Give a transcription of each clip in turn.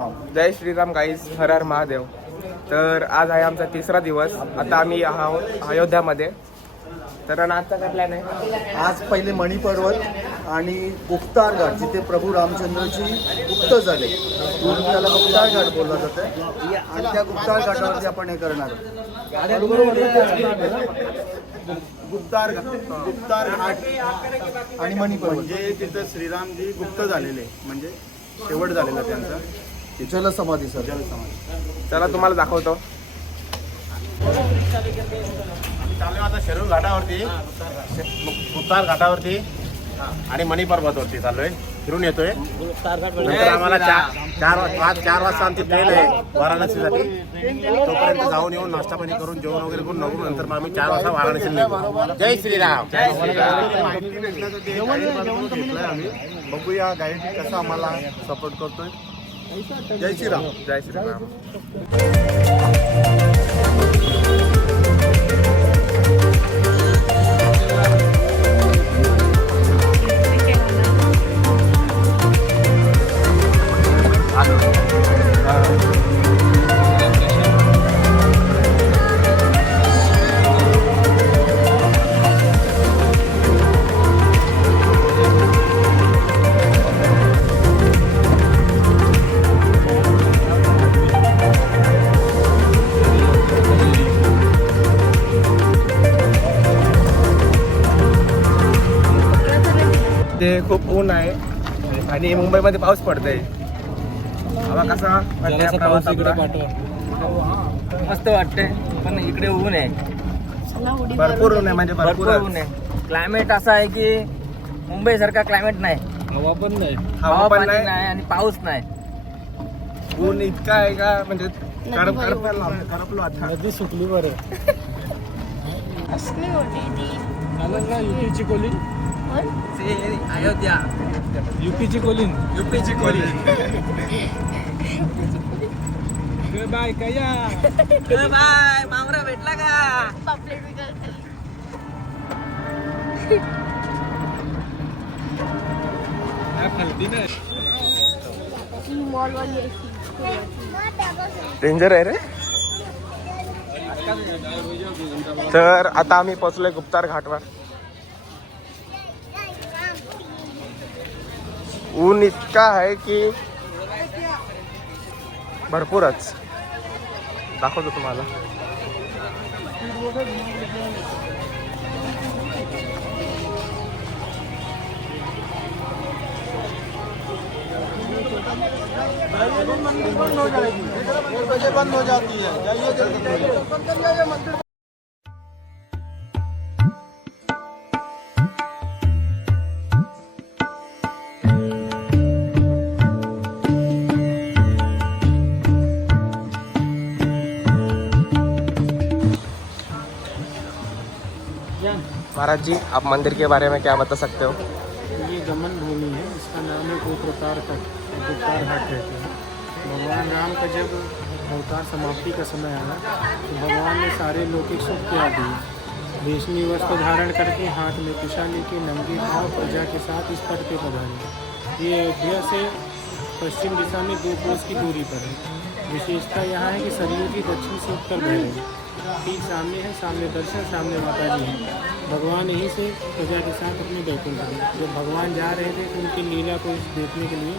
जय Shriram guys, हर हर महादेव. तर आज आहे आमचा तिसरा दिवस. आता आम्ही आहोत अयोध्यामध्ये. तर आजचा काय प्लॅन आहे? आज पहिले मणिपर्वत आणि गुप्तार घाट, जिथे प्रभू रामचंद्रची गुप्त झाले म्हणून त्याला गुप्तार घाट बोलला जातं. आणि त्या गुप्तार घाटावरती आपण हे करणार गुप्तार घाट आणि मणिपर्वत, म्हणजे तिथं श्रीरामजी गुप्त झालेले, म्हणजे शेवट झालेला त्यांचा जलसमाधी सर. चला तुम्हाला दाखवतो. चालू आता शिरूर घाटावरती, गुप्तार घाटावरती आणि मणिपर्वतवरती चालू आहे. फिरून येतोय. नंतर आम्हाला 4 वाजता आमची ट्रेन आहे वाराणसीसाठी. तोपर्यंत जाऊन येऊन नाश्ता पाणी करून जेवण वगैरे करून नव्हून नंतर मग आम्ही 4 वाजता वाराणसीला निघू. जय श्रीराम. घेतलंय आम्ही. बघूया गाईड कसा आम्हाला सपोर्ट करतोय. जय श्रीराम. जय श्रीराम. ते खूप ऊन आहे आणि मुंबईमध्ये पाऊस पडतोय. हवा कसा मस्त वाटते, पण इकडे ऊन आहे, भरपूर ऊन आहे, म्हणजे भरपूर ऊन आहे. क्लायमेट असा आहे की मुंबई सारखा क्लायमेट नाही, हवा पण पाणी नाही. नाही आणि पाऊस नाही. ऊन इतका आहे का म्हणजे करपलो आता. नदी सुटली बरं. युपीची कोलिन, अयोध्या, युपीची कोलिन, युपीची कोली. बाय कया बाय मामरा भेटला का? खालती नाही. डेंजर आहे रे. तर आता आम्ही पोहोचलोय गुप्तार घाटवर. ऊन इतका आहे की भरपूरच. दाखवतो तुम्हाला. बंद हो जाती है. जाइए जल्दी. महाराज जी, आप मंदिर के बारे में क्या बता सकते हो? ये गमन भूमि है, इसका नाम है गोत्रकार तट, गुप्तार घाट कहते हैं. भगवान राम का जब अवतार समाप्ति का समय आया तो भगवान ने सारे लौकिक सुख त्याग दिए. रेशमी वस्त्र धारण करके हाथ में कुशा लेके नंगे पाँव प्रजा के साथ इस तट पे पधारे. ये अयोध्या से पश्चिम दिशा में 2 कोस की दूरी पर है. विशेषता यहाँ है कि सरयू की दक्षिण से उत्तर बह रही है. ठीक सामने है, सामने दर्शन, सामने माता जी हैं. भगवान यहीं से प्रजा के साथ अपने बैकुंठ गए. जब भगवान जा रहे थे तो उनकी लीला को देखने के लिए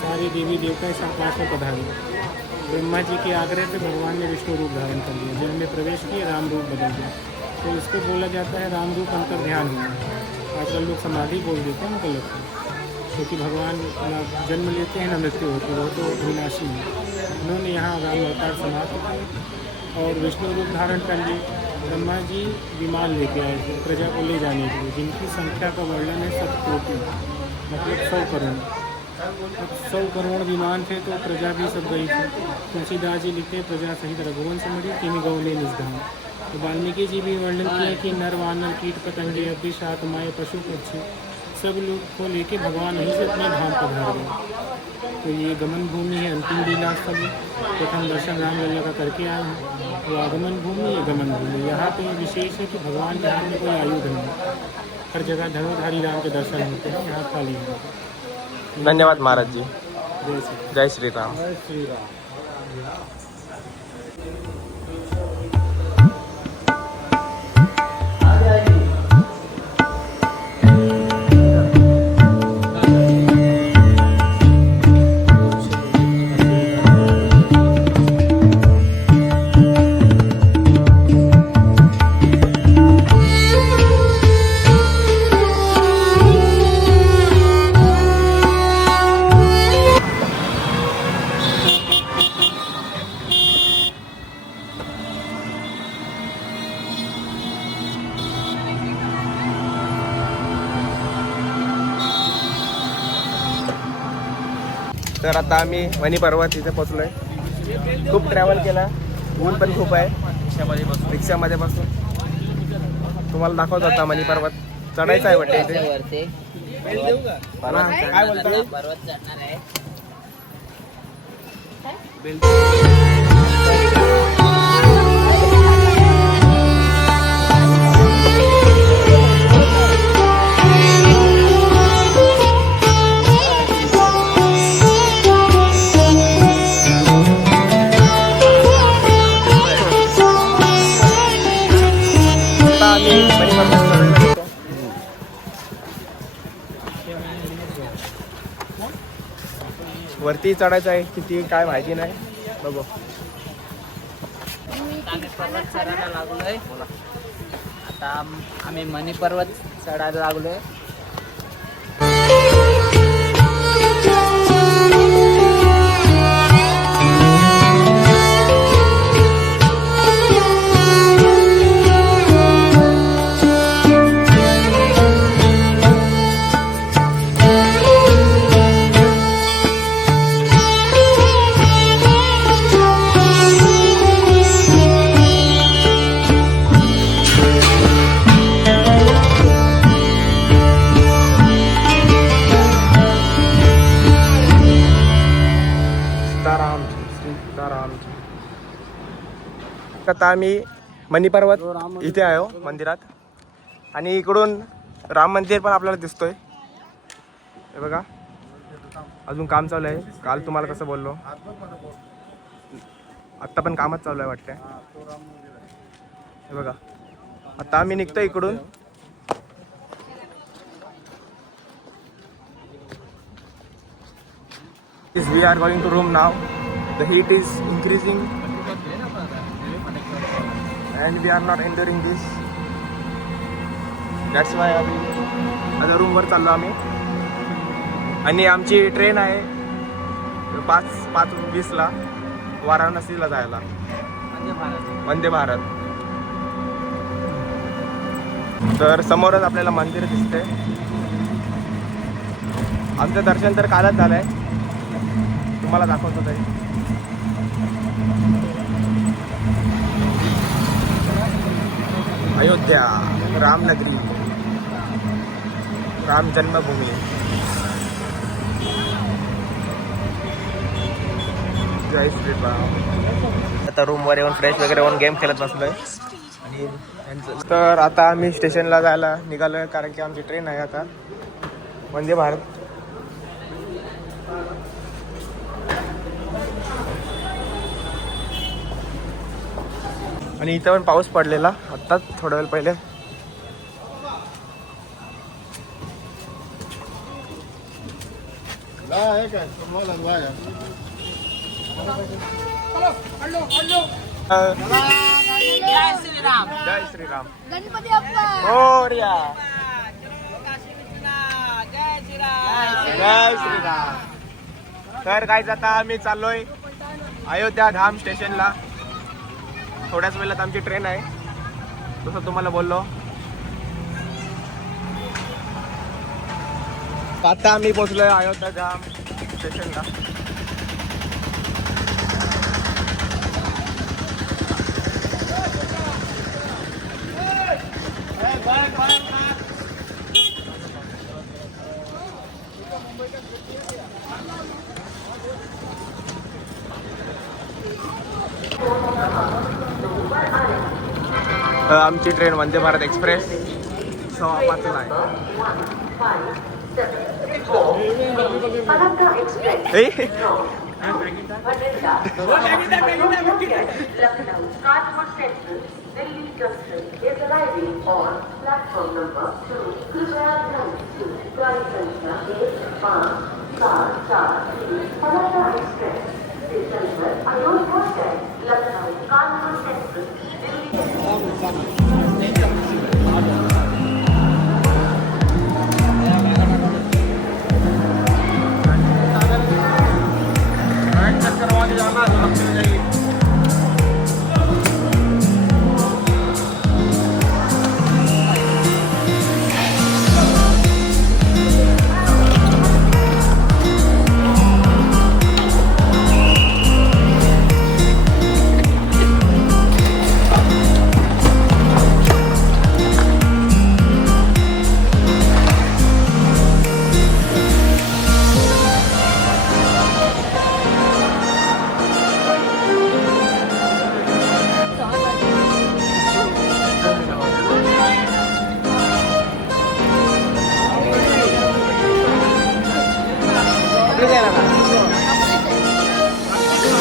सारे देवी देवता इस आकाश में पधारे. ब्रह्मा जी के आग्रह पे भगवान ने विष्णु रूप धारण कर लिया. जब में प्रवेश किए राम रूप बदल गया. तो इसको बोला जाता है राम रूप अंतर ध्यान हुआ. आजकल लोग समाधि बोल देते हैं उनको लगता है, क्योंकि भगवान ना जन्म लेते हैं ना मृत्यु होती है, वो तो विनाशी है. उन्होंने यहाँ राम अवतार समाप्त किए और विष्णु रूप धारण कर लिए. ब्रह्मा जी विमान लेके आए थे प्रजा को ले जाने के लिए, जिनकी संख्या का वर्णन है 7 कोटि, मतलब 100 करोड़. 100 करोड़ विमान थे तो प्रजा भी सब गई थी. तुलसीदास जी लिखते प्रजा सहित रघुवंश मरी तीन गौले निजधाम. तो वाल्मीकि जी भी वर्णन किया कि नर वानर कीट पतंगे अभिष आत्माएँ पशु पक्षी सब लोग को लेके भगवान यहीं से अपने धाम पधार गए. तो ये गमन भूमि है, अंतिम लीला स्थल. प्रथम दर्शन रामलला का करके आए हैं. तो आगमन भूमि, ये गमन भूमि. यहाँ पे विशेष है कि भगवान के हाथ में कोई आयुध नहीं, हर जगह धनुधारी राम के दर्शन होते हैं, यहाँ खाली है. धन्यवाद महाराज जी. जय श्रीराम. जय श्रीराम. तर आता आम्ही मणी पर्वत इथे पोहोचलोय. खूप ट्रॅव्हल केला, ऊन पण खूप आहे. रिक्षामध्ये बसून तुम्हाला दाखवत होता मणी पर्वत चढायचं आहे वाटतं इथे. वरती काय बोलतो? पर्वत चढणार आहे. आता आम्ही मणी पर्वत चढायला गेलो. वरती चढायचं आहे, किती काय माहिती नाही, बघू. आम्ही पर्वत चढायला लागलोय. आता आम्ही मणी पर्वत चढायला लागलोय. आता आम्ही मणी पर्वत इथे आहे मंदिरात, आणि इकडून राम मंदिर पण आपल्याला दिसतोय. हे बघा, अजून काम चालू आहे. काल तुम्हाला कसं बोललो, आत्ता पण कामच चालू आहे वाटतंय. हे बघा, आता आम्ही निघतो इकडून. We are going to room now. The heat is increasing and we are not enduring this. That's why आता रूमवर चाललो आम्ही. आणि आमची ट्रेन आहे 5:20ला वाराणसीला जायला, वंदे भारत. तर समोरच आपल्याला मंदिर दिसते. आमचं दर्शन तर कालच झालंय, तुम्हाला दाखवतो तरी. अयोध्या, रामनगरी, राम जन्मभूमी. जय श्रीराम. आता रूमवर येऊन फ्रेश वगैरे होऊन गेम खेळत बसलोय. आणि तर आता आम्ही स्टेशनला जायला निघालोय, कारण की आमची ट्रेन आहे आता वंदे भारत. आणि इथं पण पाऊस पडलेला आत्ताच थोड्या वेळ पहिले. जय श्रीराम. जय श्रीराम. गणपती बाप्पा मोरया. जय श्रीराम. जय श्रीराम. तर काय आता आम्ही चाललोय अयोध्या धाम स्टेशनला. थोड्याच वेळात आमची ट्रेन आहे, तसं तुम्हाला बोललो. आता आम्ही पोहोचलोय अयोध्या धाम स्टेशनला. आमची ट्रेन वंदे भारत एक्सप्रेस 5:15 आहे. Malacca Express. A, Bhatinda. Lucknow, Kanpur Central, Delhi Junction is arriving on platform number 2. कृपया ध्यान दीजिए गाड़ी संख्या 15443 Malacca Express स्टेशन पर अयोध्या से लखनऊ कानपुर सेंट्रल दिल्ली।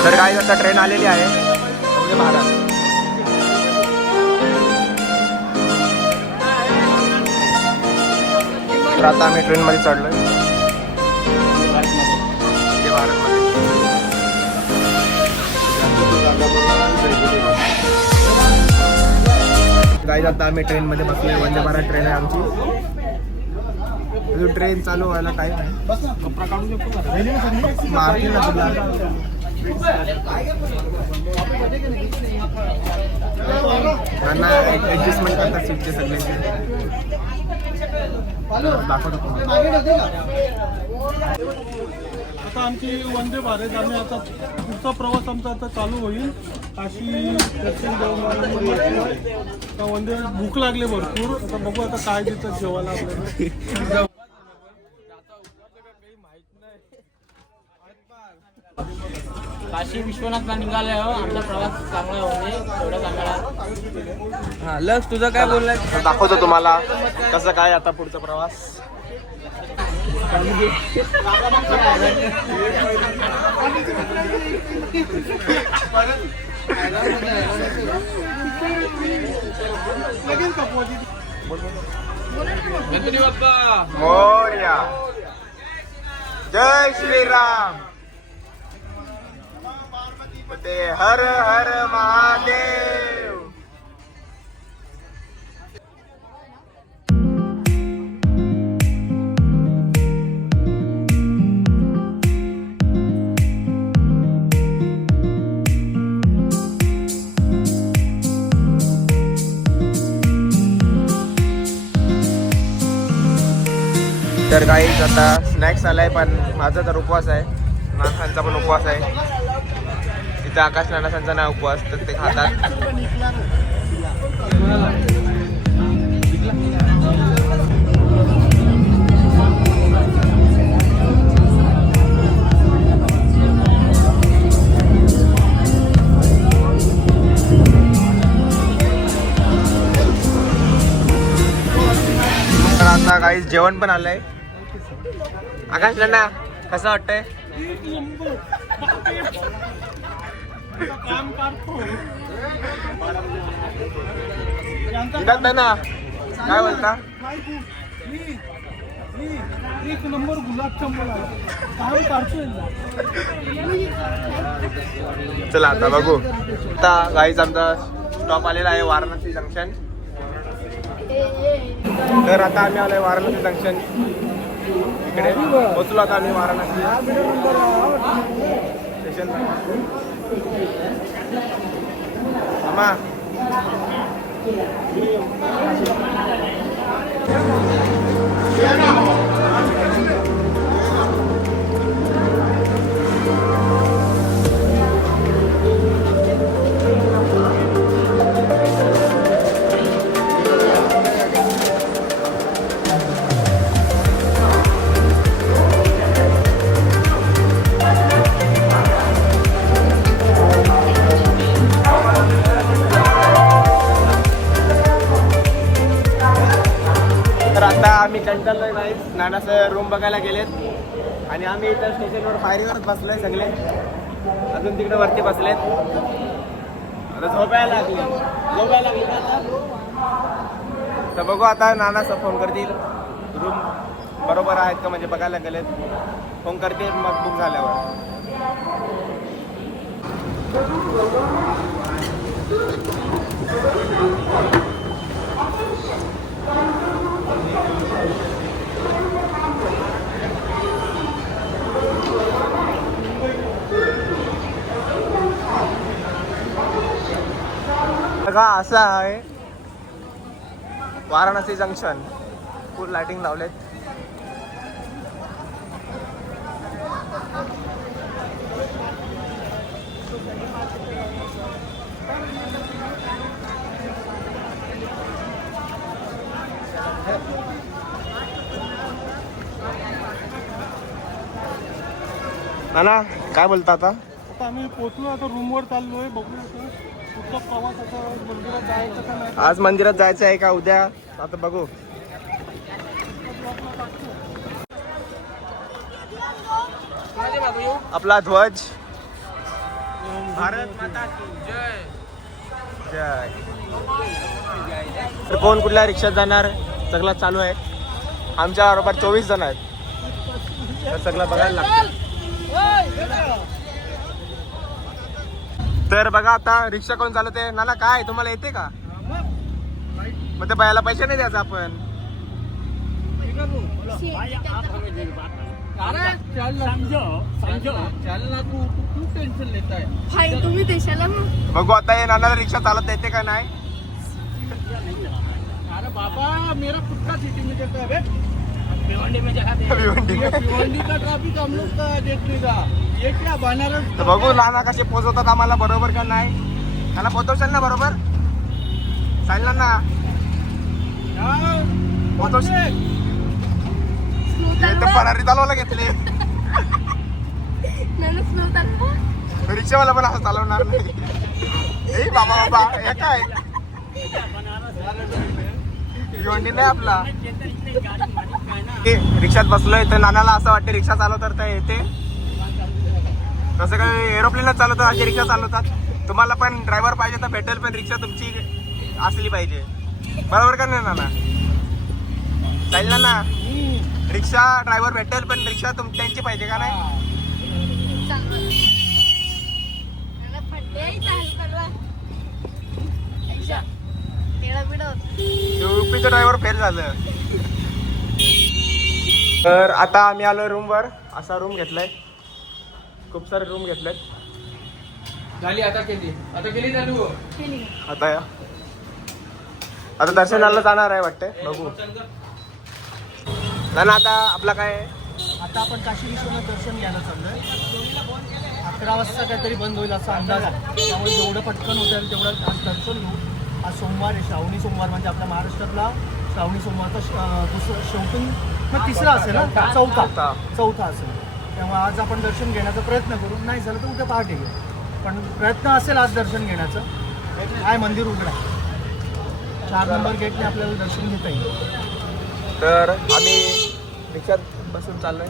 तर काय आता ट्रेन आलेली आहे वंदे भारत. तर आता आम्ही ट्रेनमध्ये चढलोय वंदे भारतमध्ये. काय आता आम्ही ट्रेनमध्ये बसलोय. वंदे भारत ट्रेन आहे आमची. अजून ट्रेन चालू व्हायला टाईम आहे. मारतील ना तुला. त्यांना ऍडजस्टमेंट करतात सीटचे सगळ्यांचे. दाखवतो आता आमची वंदे भारत आम्ही आता पुढचा प्रवास आमचा आता चालू होईल. काशी दर्शन देऊन आता वंदे भूक लागले भरपूर. आता बघू आता काय देतात जेवायला आपल्याला. काशी विश्वनाथला निघाले हो. आमचा प्रवास चांगला होते एवढं चांगला. हा लक्ष तुझं काय बोललाय? तर दाखवतो तुम्हाला कसं काय आता पुढचा प्रवास. मोरया. जय श्रीराम. ते हर हर महादेव. तर काही आता स्नॅक्स आलाय पण माझा तर उपवास आहे. नानांचा पण उपवास आहे. तिथे आकाश नानासांचा नाही उपवास तर ते खातात. तर आता काही जेवण पण आलंय. आकाश नाना कसं वाटतंय? ना काय बोलता? एक नंबर गुलाबजामुन आहे. चला आता बघू. आता गाईच आमचा स्टॉप आलेला आहे वाराणसी जंक्शन. तर आता आम्ही आलोय वाराणसी जंक्शन इकडे पोचलो. आता आम्ही वाराणसी स्टेशन. आम्हा आम्ही कंटाळलोय गाईस. नानासह रूम बघायला गेलेत. आणि आम्ही इथं स्टेशनवर पायरीवरच बसलोय सगळे. अजून तिकडे वरती बसलेत. आता झोपायला लागली ना आता. तर बघू आता नानाचा फोन करतील. रूम बरोबर आहेत का म्हणजे बघायला गेलेत. फोन करतील मग बुक झाल्यावर. बघा असं आहे वाराणसी जंक्शन. फुल लाइटिंग लावलेत. नाना काय बोलता आता? आता आम्ही पोहोचलो, आता रूमवर चाललोय. बघूया आता पुढचा प्रवास आता मंदिरात जायचं का नाही. आज मंदिरात जायचं आहे का उद्या आता बघू. आपला ध्वज भारत माता की जय. जय. तर कोण कुठल्या रिक्षात जाणार सगळं चालू आहे. आमच्या बरोबर 24 जण आहेत. तर सगळं बघायला लागतं. तर बघा आता रिक्षा कोण चालवते. नाना काय तुम्हाला येते का? मग ते बायाला पैसे नाही द्यायचं आपण. भाई तुम्ही देशाला बघू आता हे नानाला रिक्षा चालवता येते का नाही. अरे बाबा मेरा खुद का सिटी में देखा है. भिवंडी में जगह दे. भिवंडी. भिवंडी का ट्रैफिक हम लोग का देखने का. ये क्या बनारस. तर बघू नाना कसे पोहोचवतात आम्हाला बरोबर का नाही. त्याला पोहोचवशाल ना बरोबर. सांगितलं ना पोहोचवशील. फरारी चालवायला घेतले. रिक्षावाला पण असं चालवणार नाही. ए बाबा बाबा हे काय भिवंडी नाही आपला. रिक्षात बसलोय तर नानाला असं वाटते रिक्षा चालवतात तर येते. तसं काही एरोप्लेनच चालवतात अशी रिक्षा चालवतात. तुम्हाला पण ड्रायव्हर पाहिजे तर भेटेल पण रिक्षा तुमची असली पाहिजे. बरोबर का नाही नाना? चालेल ना. रिक्षा ड्रायव्हर भेटेल पण रिक्षा त्यांची पाहिजे का नाही. युपीचं ड्रायव्हर फेल झालं. तर आता आम्ही आलो रूमवर. असा रूम घेतलाय. खूप सारे रूम घेतलेत. झाली आता केली चालू. आता दर्शनाला जाणार आहे वाटते. बघू ना आता आपला काय आहे? आता आपण काशी विश्वनाथ दर्शन घ्यायला चाललोय. 11 वाजता काहीतरी बंद होईल असा अंदाज आहे. त्यामुळे जेवढं पटकन होतं तेवढं आज दर्शन घेऊ. आज सोमवार आहे, श्रावणी सोमवार म्हणजे आपल्या महाराष्ट्रातला श्रावणी सोमवारचा दुसरा शेवटून मग तिसरा असेल ना. चौथा असेल. त्यामुळे आज आपण दर्शन घेण्याचा प्रयत्न करू. नाही झालं तर उद्या पहाटे घेऊ. पण प्रयत्न असेल आज दर्शन घेण्याचं. काय मंदिर उघडा 4 नंबर गेटने आपल्याला दर्शन घेता येईल. तर आम्ही रिक्षात बसून चाललोय.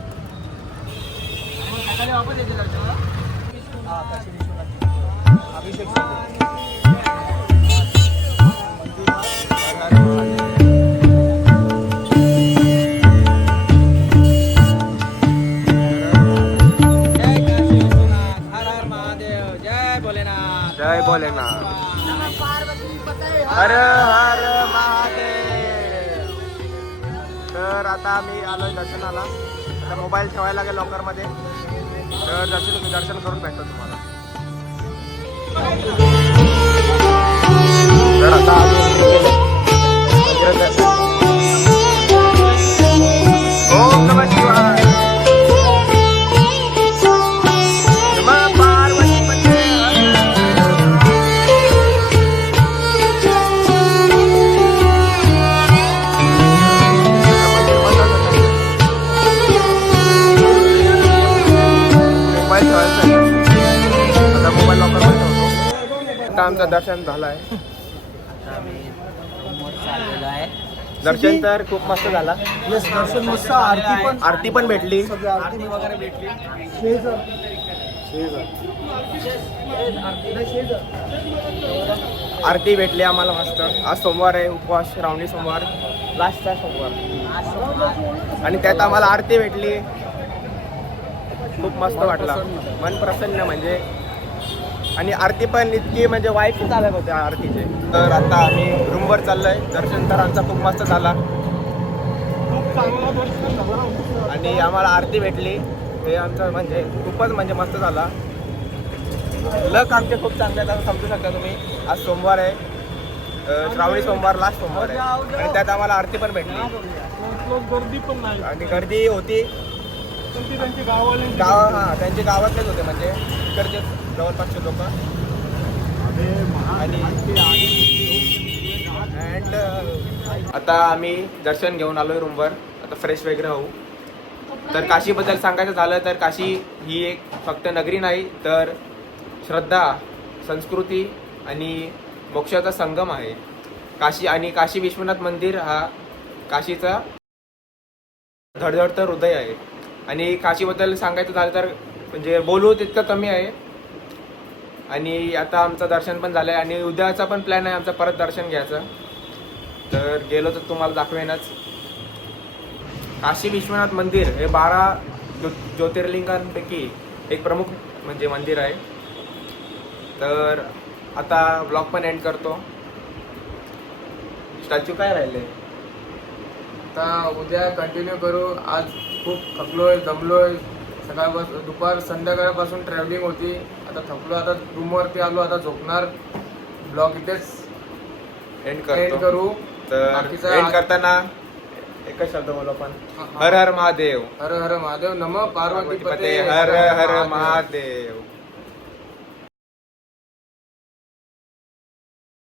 अभिषेक जय भोलेनाथ. हर हर महादेव. तर आता आम्ही आलोय दर्शनाला. आता मोबाईल ठेवायला लागेल लॉकरमध्ये. तर दर्शन करून भेटतो तुम्हाला. तर आता ओम नमः शिवाय. आता आमचं दर्शन झालं आहे. आता आम्ही रूमवर चाललेलो आहे. दर्शन तर खूप मस्त झाला. येस, दर्शन मस्त, आरती पण भेटली. आरती वगैरे भेटली. आरती भेटली आम्हाला मस्त. आज सोमवार आहे, उपवास, श्रावणी सोमवार, लास्टचा सोमवार, आणि त्यात आम्हाला आरती भेटली. खूप मस्त वाटला, मन प्रसन्न म्हणजे. आणि आरती पण इतकी म्हणजे वाईफ चालत होते आरतीचे. तर आता आम्ही रूमवर चाललोय. दर्शन तर आमचा खूप मस्त झाला आणि आम्हाला आरती भेटली. हे आमचं म्हणजे खूपच म्हणजे मस्त झाला. लक आमचे खूप चांगले आहेत, समजू शकता तुम्ही. आज सोमवार आहे, श्रावणी सोमवार, लास्ट सोमवार आहे, आणि त्यात आम्हाला आरती पण भेटली. गर्दी पण नाही. आणि गर्दी होती. त्यांची गावाले त्यांचे गावातलेच होते, म्हणजे इकडचे जवळपासचे लोक. आणि आता आम्ही दर्शन घेऊन आलोय रूमवर. आता फ्रेश वगैरे होऊ. तर काशीबद्दल सांगायचं झालं तर काशी ही एक फक्त नगरी नाही, तर श्रद्धा, संस्कृती आणि मोक्षाचा संगम आहे. काशी आणि काशी विश्वनाथ मंदिर हा काशीचा धडधडतं हृदय आहे. आणि काशीबद्दल सांगायचं झालं तर म्हणजे बोलू तितकं कमी आहे. आणि आता आमचं दर्शन पण झालं आहे आणि उद्याचा पण प्लॅन आहे आमचा परत दर्शन घ्यायचं. तर गेलो तर तुम्हाला दाखवेनच. काशी विश्वनाथ मंदिर हे 12 ज्योतिर्लिंगांपैकी एक प्रमुख म्हणजे मंदिर आहे. तर आता ब्लॉग पण एंड करतो. स्टॅच्यू काय राहिले, आता उद्या कंटिन्यू करू. आज खूप थकलोय, दमलोय. दुपार संध्याकाळपासून ट्रॅव्हलिंग होती. आता थकलो, आता रूमवरती आलो, आता झोपणार. ब्लॉग इथेच एंड एंड करू. तर बाकीचा एंड करताना एकच शब्द बोलू आपण. हर हर महादेव. हर हर महादेव. नमः पार्वती पते. हर हर महादेव.